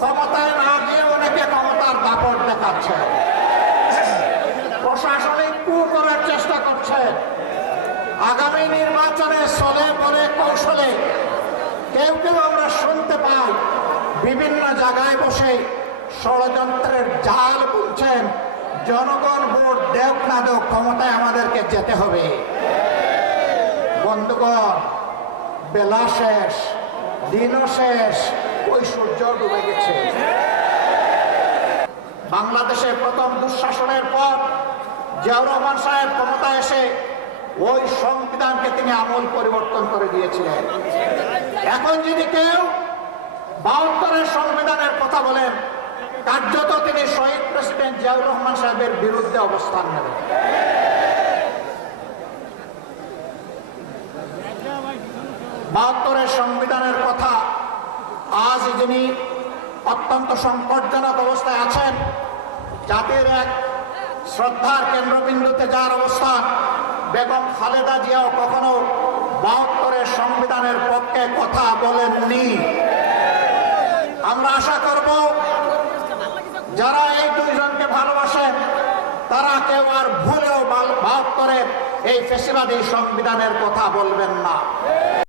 ক্ষমতায় না গিয়ে অনেকে ক্ষমতার দাপট দেখাচ্ছে। প্রশাসনিক কু করার চেষ্টা করছে। আগামী নির্বাচনে চলে বলে কৌশলে কেউ কেউ আমরা শুনতে পাই, বিভিন্ন জায়গায় বসে ষড়যন্ত্রের জাল বুনছেন। জনগণ ভোট দেখ না দেখ ক্ষমতায় আমাদেরকে যেতে হবে। বন্ধুগণ, বেলা শেষ। দিনও শেষ ওই সূর্য ডুবে গেছে। বাংলাদেশে প্রথম দুঃশাসনের পর জিয়াউর রহমান সাহেব ক্ষমতায় এসে ওই সংবিধানকে তিনি আমল পরিবর্তন করে দিয়েছিলেন। এখন যদি কেউ বাহাত্তরের সংবিধানের কথা বলেন কার্যত তিনি শহীদ প্রেসিডেন্ট জিয়াউর রহমান সাহেবের বিরুদ্ধে অবস্থান নেবেন। বাহাত্তরের সংবিধানের কথা আজ যিনি অত্যন্ত সংকটজনক অবস্থায় আছেন, জাতির এক শ্রদ্ধার কেন্দ্রবিন্দুতে যার অবস্থান বেগম খালেদা জিয়াও কখনো বাহাত্তরের সংবিধানের পক্ষে কথা বলেননি। আমরা আশা করব যারা এই দুইজনকে ভালোবাসেন, তারা কেউ আর ভুলেও বাহাত্তরের এই ফেসিবাদী সংবিধানের কথা বলবেন না।